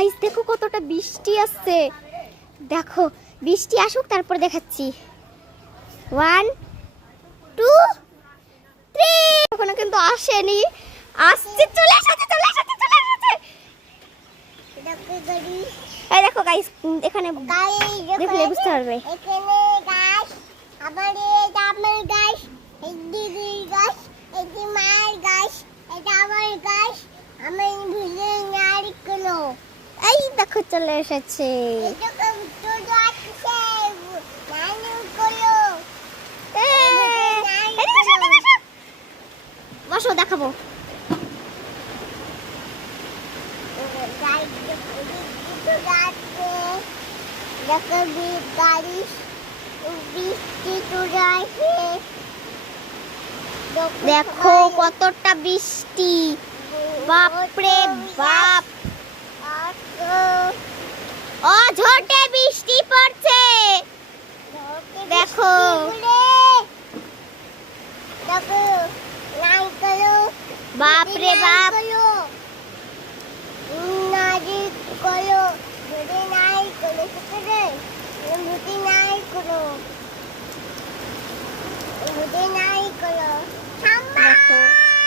Guys দেখো কতটা বৃষ্টি আসছে, দেখো বৃষ্টি আসুক তারপর দেখাচ্ছি। 1 2 3 এখনো কিন্তু আসেনি, আসছে, চলে আসছে চলে আসছে চলে আসছে। এই দেখো গাইস এখানে দেখলে বুঝতে পারবে। এখানে গাছ, আবার এটা আমার গাছ, এই দিদির গাছ, এই যে মায়ের গাছ, এটা আমার গাছ, আমার ভিজে নারকেল। এই দেখো চলে এসেছে। এটা কবুতর আসছে, নারকেল। বসো দেখাবো। দেখো কতটা বৃষ্টি, বাপরে বাপ, ও ঝড়ে বৃষ্টি পড়ছে দেখো। বাপরে বাপ,